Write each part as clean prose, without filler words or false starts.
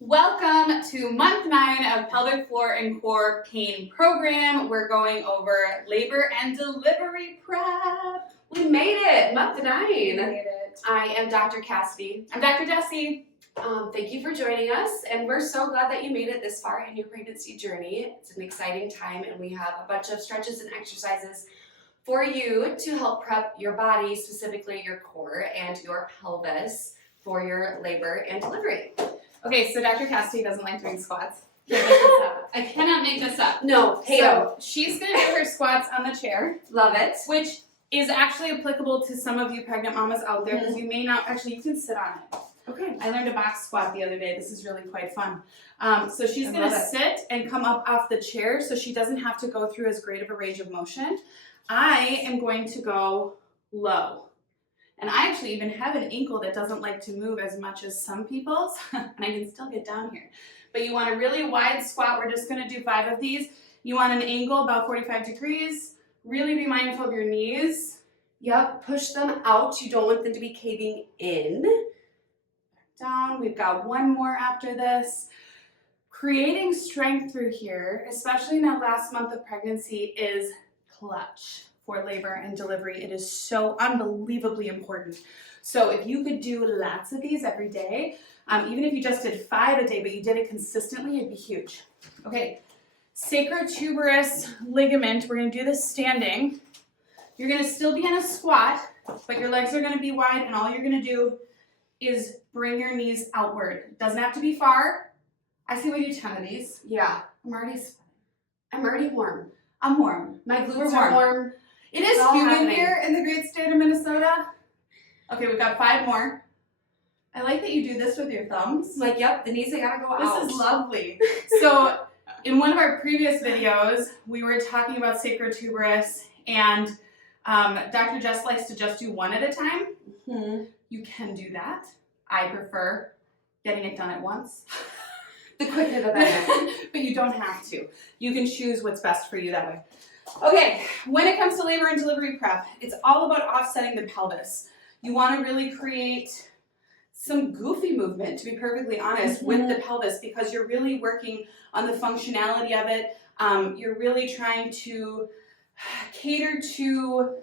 Welcome to month 9 of Pelvic Floor and Core Pain Program. We're going over labor and delivery prep. We made it, month 9. We made it. I am Dr. Cassidy. I'm Dr. Jessie. Thank you for joining us, and we're so glad that you made it this far in your pregnancy journey. It's an exciting time, and we have a bunch of stretches and exercises for you to help prep your body, specifically your core and your pelvis, for your labor and delivery. Okay, so Dr. Cassidy doesn't like doing squats. I cannot make this up. No, so she's going to do her squats on the chair. Love it. Which is actually applicable to some of you pregnant mamas out there because you may not, actually you can sit on it. Okay. I learned a box squat the other day. This is really quite fun. So she's going to sit and come up off the chair so she doesn't have to go through as great of a range of motion. I am going to go low. And I actually even have an ankle that doesn't like to move as much as some people's, and I can still get down here. But you want a really wide squat. We're just going to do 5 of these. You want an angle about 45 degrees. Really be mindful of your knees. Yep, push them out. You don't want them to be caving in. Down. We've got one more after this. Creating strength through here, especially in that last month of pregnancy, is clutch for labor and delivery. It is so unbelievably important. So if you could do lots of these every day, even if you just did 5 a day, but you did it consistently, it'd be huge. Okay, Sacrotuberous ligament. We're going to do this standing. You're going to still be in a squat, but your legs are going to be wide, and all you're going to do is bring your knees outward. It doesn't have to be far. I see we do 10 of these. Yeah. I'm already warm. I'm warm. My glutes are warm. It is humid here in the great state of Minnesota. Okay, we've got 5 more. I like that you do this with your thumbs. Like, yep, the knees, they gotta go out. This is lovely. So, in one of our previous videos, we were talking about Sacrotuberous, and Dr. Jess likes to just do 1 at a time. Mm-hmm. You can do that. I prefer getting it done at once. The quicker the better. But you don't have to. You can choose what's best for you that way. Okay, when it comes to labor and delivery prep, it's all about offsetting the pelvis. You want to really create some goofy movement, to be perfectly honest, with the pelvis, because you're really working on the functionality of it. You're really trying to cater to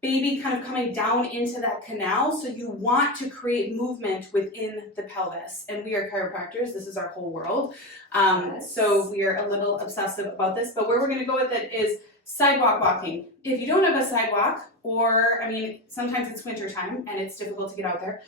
baby kind of coming down into that canal, so you want to create movement within the pelvis. And we are chiropractors, this is our whole world. So we are a little obsessive about this, but where we're gonna go with it is sidewalk walking. If you don't have a sidewalk, or, I mean, sometimes it's winter time and it's difficult to get out there,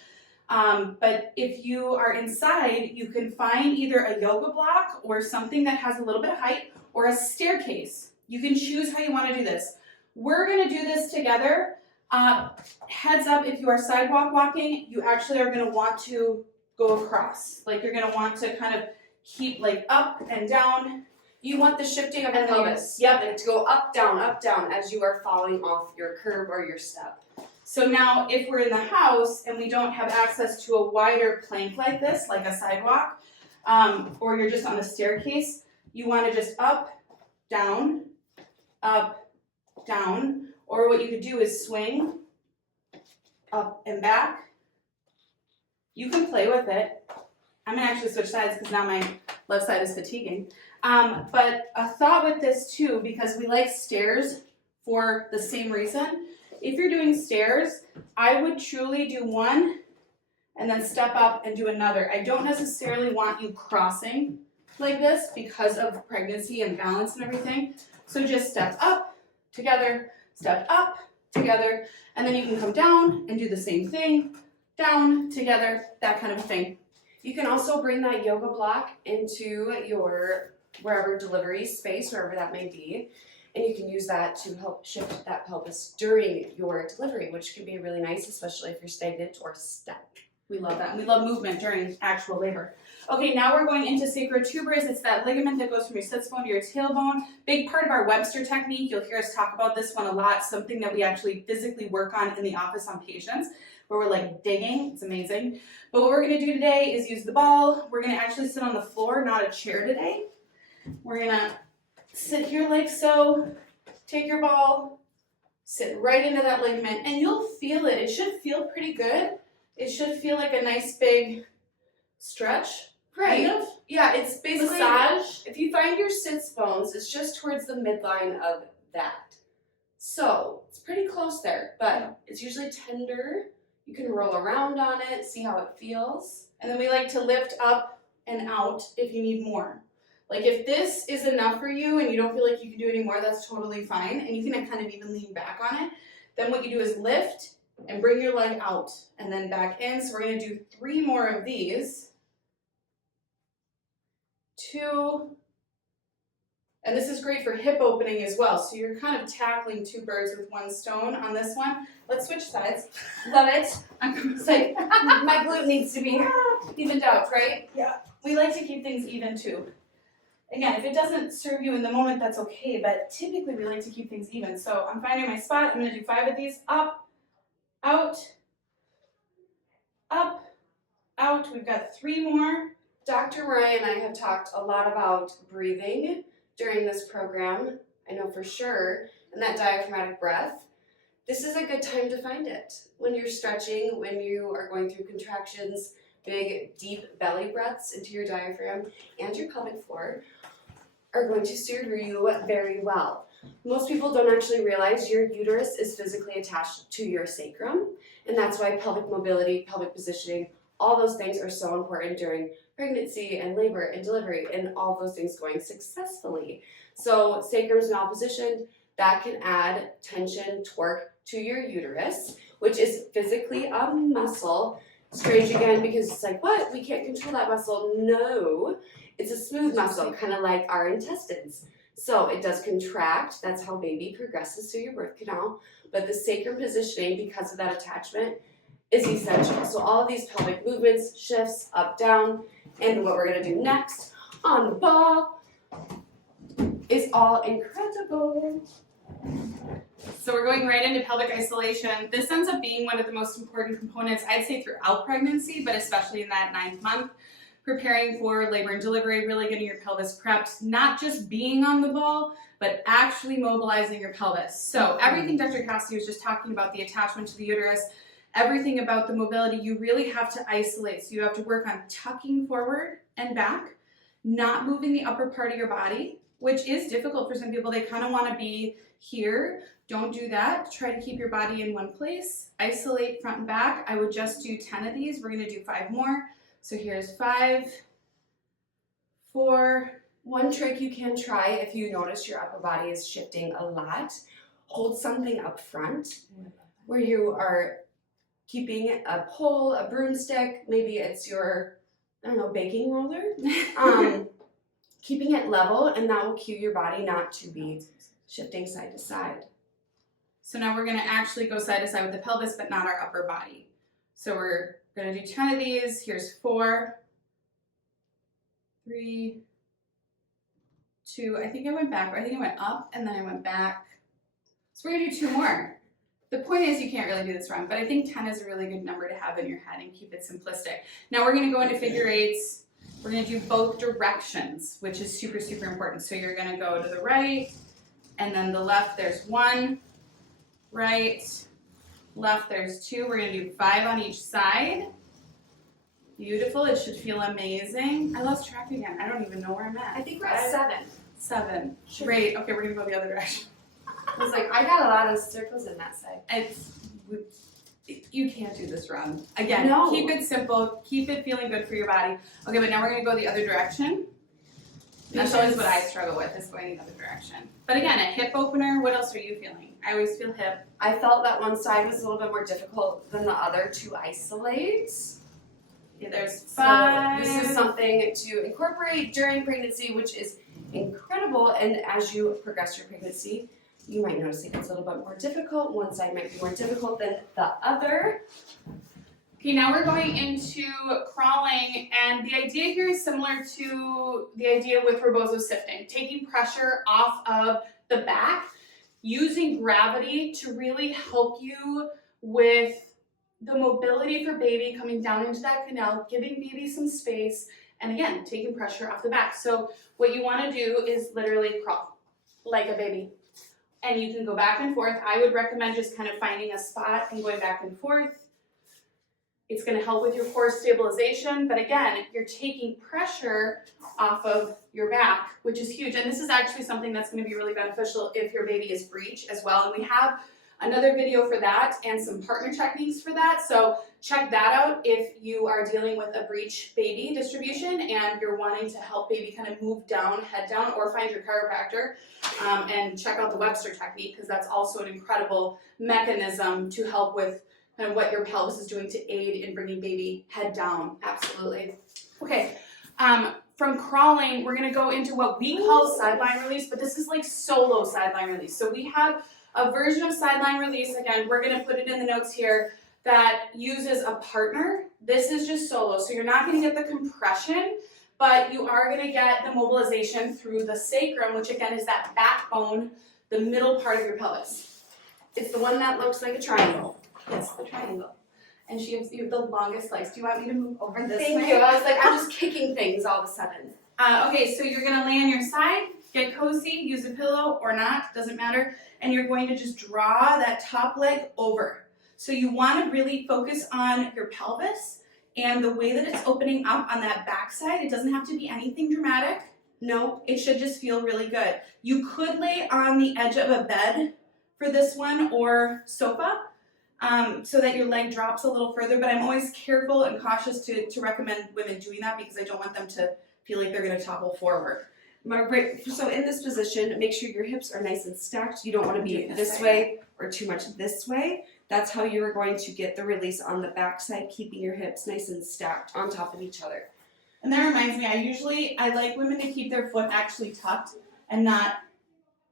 but if you are inside, you can find either a yoga block or something that has a little bit of height, or a staircase. You can choose how you want to do this. We're going to do this together. Heads up, if you are sidewalk walking, you actually are going to want to go across. Like, you're going to want to kind of keep like up and down. You want the shifting of the pelvis. Yep. And to go up, down, as you are falling off your curve or your step. So now, if we're in the house and we don't have access to a wider plank like this, like a sidewalk, or you're just on a staircase, you want to just up, down, or what you could do is swing up and back. You can play with it. I'm going to actually switch sides because now my left side is fatiguing. But a thought with this too, because we like stairs for the same reason. If you're doing stairs, I would truly do 1 and then step up and do another. I don't necessarily want you crossing like this because of pregnancy and balance and everything. So just step up, together, step up, together, and then you can come down and do the same thing, down, together, that kind of a thing. You can also bring that yoga block into your wherever delivery space, wherever that may be, and you can use that to help shift that pelvis during your delivery, which can be really nice, especially if you're stagnant or stuck. We love that. And we love movement during actual labor. Okay, now we're going into sacrotuberous. It's that ligament that goes from your sits bone to your tailbone. Big part of our Webster technique. You'll hear us talk about this one a lot. Something that we actually physically work on in the office on patients, where we're like digging. It's amazing. But what we're going to do today is use the ball. We're going to actually sit on the floor, not a chair today. We're going to sit here like so. Take your ball, sit right into that ligament, and you'll feel it. It should feel pretty good. It should feel like a nice big stretch. Right. Kind of. Yeah, it's basically, Massage. if you find your sits bones, it's just towards the midline of that. So it's pretty close there, but it's usually tender. You can roll around on it, see how it feels. And then we like to lift up and out if you need more. Like if this is enough for you and you don't feel like you can do any more, that's totally fine. And you can kind of even lean back on it. Then what you do is lift and bring your leg out and then back in. So we're gonna do 3 more of these. 2, and this is great for hip opening as well. So you're kind of tackling 2 birds with 1 stone on this one. Let's switch sides. Love it. I'm So my glute needs to be evened out, right? Yeah, we like to keep things even too. Again, if it doesn't serve you in the moment, that's okay, but typically we like to keep things even. So I'm finding my spot. I'm gonna do 5 of these. Up, out, up, out. We've got 3 more. Dr. Mariah and I have talked a lot about breathing during this program, I know for sure, and that diaphragmatic breath. This is a good time to find it. When you're stretching, when you are going through contractions, big, deep belly breaths into your diaphragm and your pelvic floor are going to serve you very well. Most people don't actually realize your uterus is physically attached to your sacrum, and that's why pelvic mobility, pelvic positioning, all those things are so important during pregnancy and labor and delivery and all those things going successfully. So sacrum's malpositioned, that can add tension, torque to your uterus, which is physically a muscle. Strange again because it's like, what? We can't control that muscle. No, it's a smooth muscle, kind of like our intestines. So it does contract. That's how baby progresses through your birth canal. But the sacrum positioning, because of that attachment, is essential. So all of these pelvic movements, shifts, up, down, and what we're gonna do next on the ball is all incredible. So we're going right into pelvic isolation. This ends up being one of the most important components, I'd say, throughout pregnancy, but especially in that 9th month, preparing for labor and delivery, really getting your pelvis prepped, not just being on the ball, but actually mobilizing your pelvis. So everything Dr. Cassidy was just talking about, the attachment to the uterus, everything about the mobility, you really have to isolate. So you have to work on tucking forward and back, not moving the upper part of your body, which is difficult for some people. They kind of want to be here. Don't do that. Try to keep your body in one place. Isolate front and back. I would just do 10 of these. We're going to do 5 more. So here's 5, 4. One trick you can try if you notice your upper body is shifting a lot, hold something up front where you are keeping a pole, a broomstick, maybe it's your, I don't know, baking roller, keeping it level, and that will cue your body not to be shifting side to side. So now we're going to actually go side to side with the pelvis, but not our upper body. So we're going to do 10 of these. Here's 4, 3, 2. I think I went back. I think I went up, and then I went back. So we're going to do 2 more. The point is you can't really do this wrong, but I think 10 is a really good number to have in your head and keep it simplistic. Now we're going to go into figure 8s. We're going to do both directions, which is super, super important. So you're going to go to the right and then the left. There's 1, right, left, there's 2. We're going to do 5 on each side. Beautiful. It should feel amazing. I lost track again. I don't even know where I'm at. I think we're at 7. 7. Great. Okay, we're going to go the other direction. I was like, I got a lot of circles in that side. You can't do this wrong. Again, No. Keep it simple. Keep it feeling good for your body. Okay, but now we're going to go the other direction. That's always what I struggle with, is going the other direction. But again, a hip opener, what else are you feeling? I always feel hip. I felt that one side was a little bit more difficult than the other to isolate. Yeah, there's 5. So this is something to incorporate during pregnancy, which is incredible. And as you progress your pregnancy, you might notice it gets a little bit more difficult. One side might be more difficult than the other. Okay, now we're going into crawling, and the idea here is similar to the idea with rebozo sifting, taking pressure off of the back, using gravity to really help you with the mobility for baby coming down into that canal, giving baby some space, and again, taking pressure off the back. So what you want to do is literally crawl like a baby. And you can go back and forth. I would recommend just kind of finding a spot and going back and forth. It's going to help with your core stabilization, but again, you're taking pressure off of your back, which is huge. And this is actually something that's going to be really beneficial if your baby is breech as well. And we have another video for that and some partner techniques for that. So check that out if you are dealing with a breech baby distribution and you're wanting to help baby kind of move down, head down, or find your chiropractor and check out the Webster technique, because that's also an incredible mechanism to help with kind of what your pelvis is doing to aid in bringing baby head down. Absolutely. Okay, from crawling, we're gonna go into what we call sideline release, but this is like solo sideline release. So we have a version of sideline release, again, we're gonna put it in the notes here, that uses a partner. This is just solo, so you're not gonna get the compression, but you are gonna get the mobilization through the sacrum, which again is that backbone, the middle part of your pelvis. It's the one that looks like a triangle. Yes, the triangle. And you have the longest legs. Do you want me to move over this way? Thank you. I was like, I'm just kicking things all of a sudden. Okay, so you're gonna lay on your side, get cozy, use a pillow or not, doesn't matter, and you're going to just draw that top leg over. So you wanna really focus on your pelvis and the way that it's opening up on that back side. It doesn't have to be anything dramatic. No, it should just feel really good. You could lay on the edge of a bed for this one or sofa, so that your leg drops a little further, but I'm always careful and cautious to recommend women doing that because I don't want them to feel like they're gonna topple forward. Margaret, so in this position, make sure your hips are nice and stacked. You don't want to be this way or too much this way. That's how you're going to get the release on the back side, keeping your hips nice and stacked on top of each other. And that reminds me, I like women to keep their foot actually tucked and not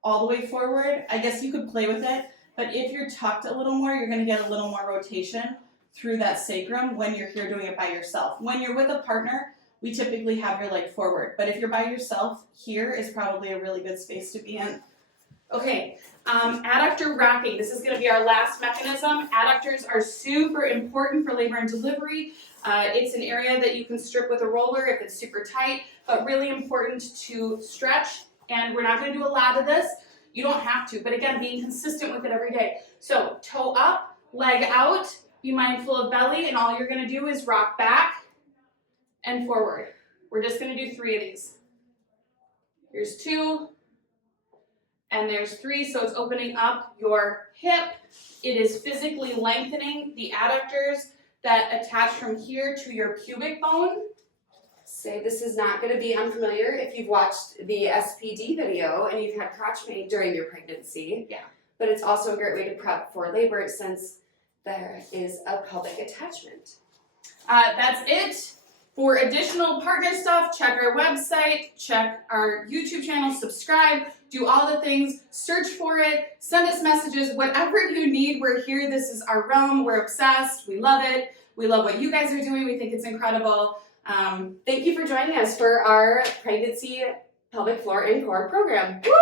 all the way forward. I guess you could play with it, but if you're tucked a little more, you're gonna get a little more rotation through that sacrum when you're here doing it by yourself. When you're with a partner, we typically have your leg forward, but if you're by yourself, here is probably a really good space to be in. Okay, adductor rocking. This is gonna be our last mechanism. Adductors are super important for labor and delivery. It's an area that you can strip with a roller if it's super tight, but really important to stretch, and we're not gonna do a lot of this. You don't have to, but again, being consistent with it every day. So toe up, leg out, be mindful of belly, and all you're gonna do is rock back and forward. We're just gonna do 3 of these. Here's 2, and there's 3, so it's opening up your hip. It is physically lengthening the adductors that attach from here to your pubic bone. Say this is not going to be unfamiliar if you've watched the SPD video and you've had crotch pain during your pregnancy. Yeah. But it's also a great way to prep for labor since there is a pelvic attachment. That's it. For additional partner stuff, check our website, check our YouTube channel, subscribe, do all the things, search for it, send us messages, whatever you need, we're here. This is our realm. We're obsessed. We love it. We love what you guys are doing. We think it's incredible. Thank you for joining us for our pregnancy pelvic floor and core program. Woo!